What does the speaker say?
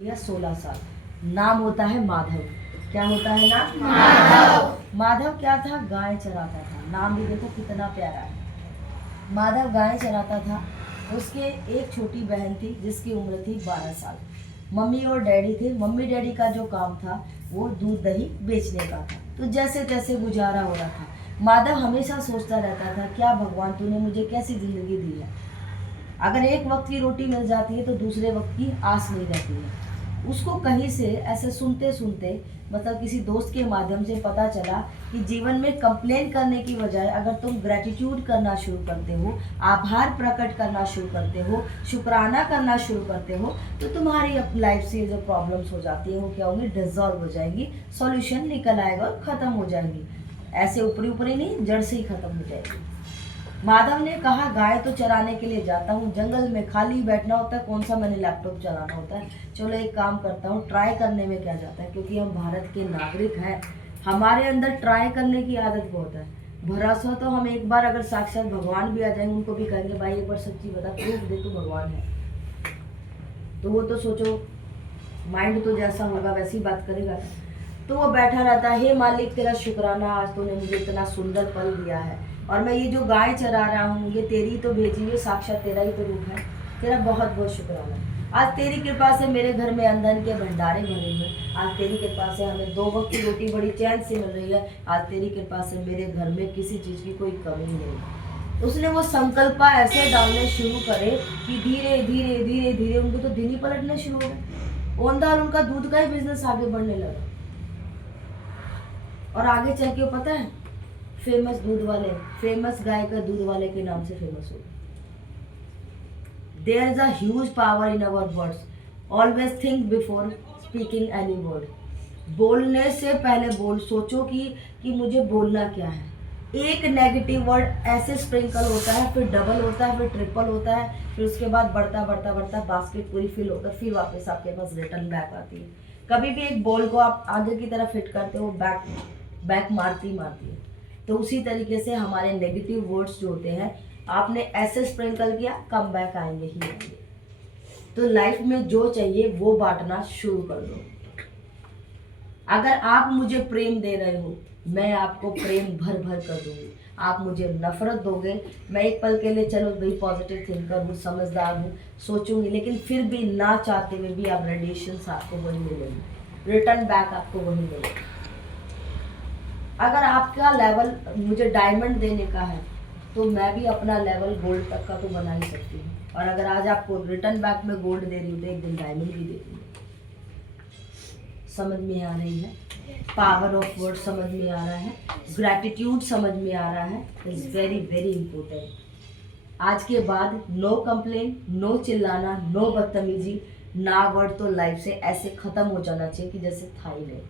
या 16 साल। नाम होता है माधव। क्या होता है नाम? माधव। माधव क्या था? गाय चराता था। नाम भी देखो कितना प्यारा है। माधव गाय चराता था। उसके एक छोटी बहन थी जिसकी उम्र थी 12 साल। मम्मी और डैडी थे। मम्मी डैडी का जो काम था वो दूध दही बेचने का था। तो जैसे तैसे गुजारा हो रहा था। माधव हमेशा सोचता रहता था, क्या भगवान तूने मुझे कैसी जिंदगी दी है। अगर एक वक्त की रोटी मिल जाती है तो दूसरे वक्त की आस नहीं रहती है। उसको कहीं से ऐसे सुनते सुनते मतलब किसी दोस्त के माध्यम से पता चला कि जीवन में कंप्लेन करने की बजाय अगर तुम ग्रेटिट्यूड करना शुरू करते हो, आभार प्रकट करना शुरू करते हो, शुक्राना करना शुरू करते हो, तो तुम्हारी लाइफ से जो प्रॉब्लम्स हो जाती है वो क्या होंगी? डिजॉल्व हो जाएंगी, सॉल्यूशन निकल आएगा और ख़त्म हो जाएंगी। ऐसे ऊपरी ऊपरी नहीं, जड़ से ही ख़त्म हो जाएगी। माधव ने कहा, गाय तो चराने के लिए जाता हूँ, जंगल में खाली बैठना होता है, कौन सा मैंने लैपटॉप चलाना होता है। चलो एक काम करता हूँ, ट्राई करने में क्या जाता है, क्योंकि हम भारत के नागरिक हैं, हमारे अंदर ट्राई करने की आदत बहुत है। भरोसा तो हम एक बार अगर साक्षात भगवान भी आ जाएंगे उनको भी कहेंगे, भाई एक बार सच्ची बता, प्रूफ दे तू भगवान है। तो वो तो सोचो माइंड तो जैसा होगा वैसी बात करेगा। तो वो बैठा रहता है, हे मालिक तेरा शुक्राना, आज तूने मुझे इतना सुंदर पल दिया है और मैं ये जो गाय चरा रहा हूँ ये तेरी तो भेजी हुई, साक्षात तेरा ही तो रूप है। तेरा बहुत बहुत शुक्राना। आज तेरी कृपा से मेरे घर में अन्न के भंडारे भरे हुए। आज तेरी कृपा से हमें 2 वक्त की रोटी बड़ी चैन से मिल रही है। आज तेरी कृपा से मेरे घर में किसी चीज़ की कोई कमी नहीं। उसने वो संकल्प ऐसे डालने शुरू करे कि धीरे धीरे धीरे धीरे उनको तो दिन ही पलटने शुरू हो गए। ओंधार उनका दूध का ही बिजनेस आगे बढ़ने लगा और आगे चल के पता है फेमस दूध वाले, फेमस गाय का दूध वाले के नाम से फेमस हो। There is a huge power in our words. Always think before speaking any word. बोलने से पहले सोचो कि मुझे बोलना क्या है। एक नेगेटिव वर्ड ऐसे स्प्रिंकल होता है, फिर डबल होता है, फिर ट्रिपल होता है, फिर उसके बाद बढ़ता बढ़ता बढ़ता बास्केट पूरी फिल होकर फिर वापस आपके पास रिटर्न बैक आती है। कभी भी एक बॉल को आप आगे की तरफ फिट करते हो, बैक मारती है। तो उसी तरीके से हमारे नेगेटिव वर्ड्स जो होते हैं, आपने ऐसे स्प्रिंकल किया, कम बैक आएंगे ही आएंगे। तो लाइफ में जो चाहिए वो बांटना शुरू कर दो। अगर आप मुझे प्रेम दे रहे हो, मैं आपको प्रेम भर भर कर दूंगी। आप मुझे नफरत दोगे, मैं एक पल के लिए चलो भाई पॉजिटिव थिंकर हूँ, समझदार हूँ, सोचूंगी, लेकिन फिर भी ना चाहते हुए भी आप रेडिएशन आपको वही मिलेंगे, रिटर्न बैक आपको वही मिलेगा। अगर आपका लेवल मुझे डायमंड देने का है तो मैं भी अपना लेवल गोल्ड तक का तो बना ही सकती हूँ। और अगर आज आपको रिटर्न बैक में गोल्ड दे रही हूँ तो एक दिन डायमंड भी दे दूँगी। समझ में आ रही है? पावर ऑफ वर्ड समझ में आ रहा है, ग्रैटिट्यूड समझ में आ रहा है। Is very very important. आज के बाद नो कंप्लेन, नो चिल्लाना, नो बदतमीजी, ना वर्ड तो लाइफ से ऐसे खत्म हो जाना चाहिए कि जैसे था ही नहीं।